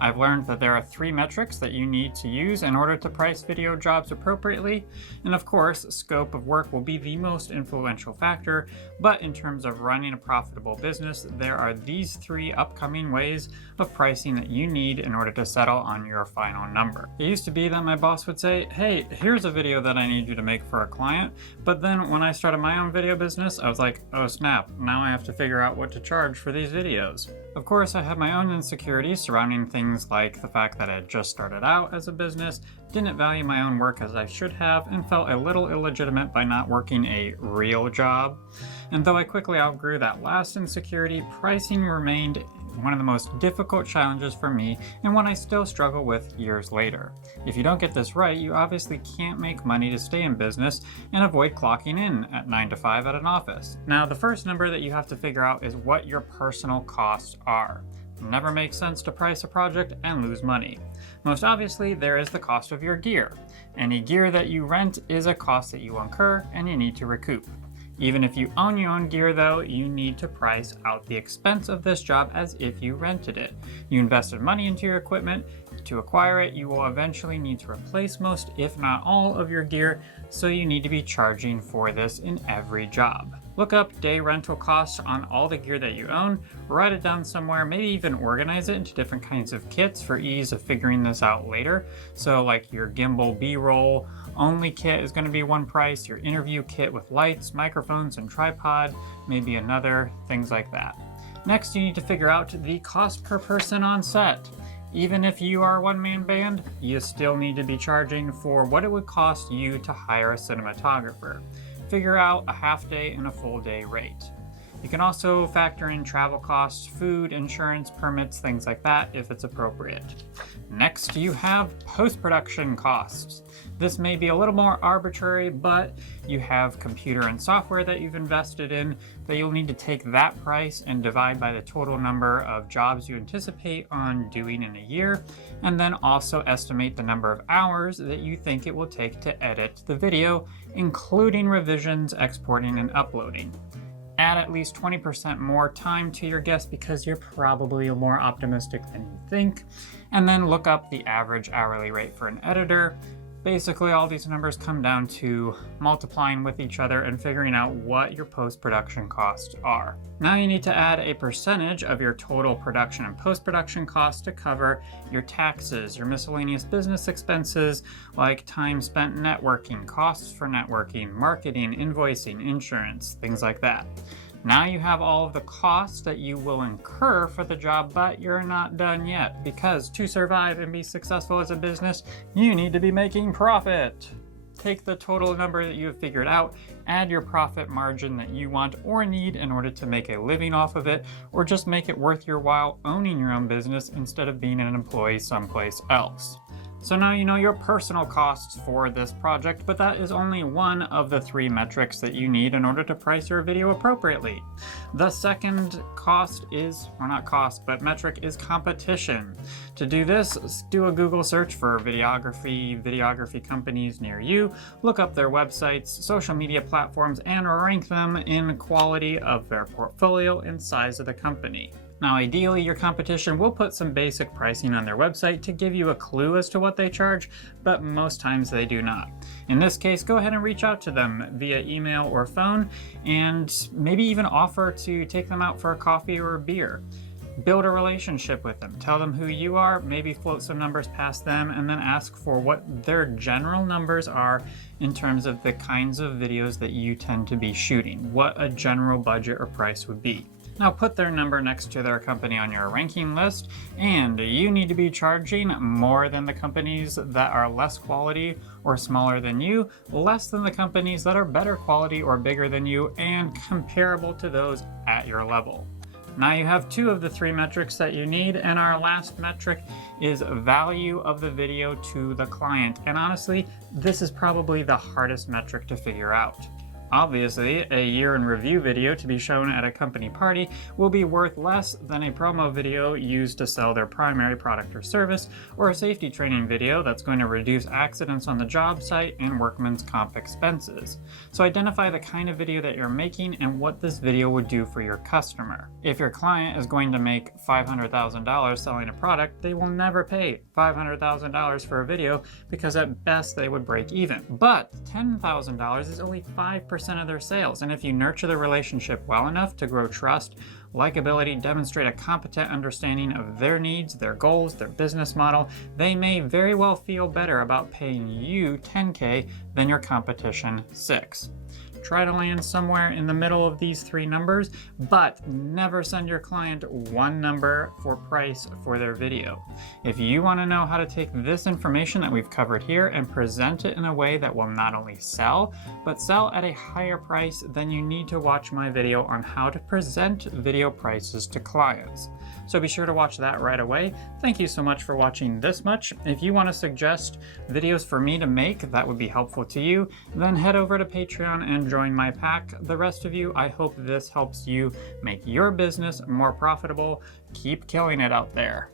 I've learned that there are 3 metrics that you need to use in order to price video jobs appropriately, and of course, scope of work will be the most influential factor, but in terms of running a profitable business, there are these 3 upcoming ways of pricing that you need in order to settle on your final number. It used to be that my boss would say, hey, here's a video that I need you to make for a client, but then when I started my own video business, I was like, oh snap, now I have to figure out what to charge for these videos. Of course, I had my own insecurities surrounding things like the fact that I had just started out as a business, didn't value my own work as I should have, and felt a little illegitimate by not working a real job. And though I quickly outgrew that last insecurity, pricing remained one of the most difficult challenges for me and one I still struggle with years later. If you don't get this right, you obviously can't make money to stay in business and avoid clocking in at 9 to 5 at an office. Now, the first number that you have to figure out is what your personal costs are. It never makes sense to price a project and lose money. Most obviously, there is the cost of your gear. Any gear that you rent is a cost that you incur and you need to recoup. Even if you own your own gear though, you need to price out the expense of this job as if you rented it. You invested money into your equipment. To acquire it, you will eventually need to replace most, if not all, of your gear, so you need to be charging for this in every job. Look up day rental costs on all the gear that you own, write it down somewhere, maybe even organize it into different kinds of kits for ease of figuring this out later. So like your gimbal B-roll only kit is going to be one price, your interview kit with lights, microphones, and tripod, maybe another, things like that. Next, you need to figure out the cost per person on set. Even if you are a one-man band, you still need to be charging for what it would cost you to hire a cinematographer. Figure out a half-day and a full-day rate. You can also factor in travel costs, food, insurance, permits, things like that if it's appropriate. Next, you have post-production costs. This may be a little more arbitrary, but you have computer and software that you've invested in that you'll need to take that price and divide by the total number of jobs you anticipate on doing in a year, and then also estimate the number of hours that you think it will take to edit the video, including revisions, exporting, and uploading. Add at least 20% more time to your guess because you're probably more optimistic than you think, and then look up the average hourly rate for an editor. Basically, all these numbers come down to multiplying with each other and figuring out what your post-production costs are. Now you need to add a percentage of your total production and post-production costs to cover your taxes, your miscellaneous business expenses like time spent networking, costs for networking, marketing, invoicing, insurance, things like that. Now you have all of the costs that you will incur for the job, but you're not done yet, because to survive and be successful as a business, you need to be making profit. Take the total number that you have figured out, add your profit margin that you want or need in order to make a living off of it, or just make it worth your while owning your own business instead of being an employee someplace else. So now you know your personal costs for this project, but that is only one of the 3 metrics that you need in order to price your video appropriately. The second cost is, or not cost, but metric is competition. To do this, do a Google search for videography companies near you, look up their websites, social media platforms, and rank them in quality of their portfolio and size of the company. Now, ideally, your competition will put some basic pricing on their website to give you a clue as to what they charge, but most times they do not. In this case, go ahead and reach out to them via email or phone, and maybe even offer to take them out for a coffee or a beer. Build a relationship with them. Tell them who you are, maybe float some numbers past them, and then ask for what their general numbers are in terms of the kinds of videos that you tend to be shooting, what a general budget or price would be. Now put their number next to their company on your ranking list, and you need to be charging more than the companies that are less quality or smaller than you, less than the companies that are better quality or bigger than you, and comparable to those at your level. Now you have 2 of the 3 metrics that you need, and our last metric is value of the video to the client. And honestly, this is probably the hardest metric to figure out. Obviously, a year in review video to be shown at a company party will be worth less than a promo video used to sell their primary product or service, or a safety training video that's going to reduce accidents on the job site and workman's comp expenses. So identify the kind of video that you're making and what this video would do for your customer. If your client is going to make $500,000 selling a product, they will never pay $500,000 for a video because at best they would break even. But $10,000 is only 5% of their sales, and if you nurture the relationship well enough to grow trust, likability, demonstrate a competent understanding of their needs, their goals, their business model, they may very well feel better about paying you $10K than your competition $6. Try to land somewhere in the middle of these three numbers, but never send your client one number for price for their video. If you want to know how to take this information that we've covered here and present it in a way that will not only sell, but sell at a higher price, then you need to watch my video on how to present video prices to clients. So be sure to watch that right away. Thank you so much for watching this much. If you want to suggest videos for me to make that would be helpful to you, then head over to Patreon and join my pack. The rest of you, I hope this helps you make your business more profitable. Keep killing it out there.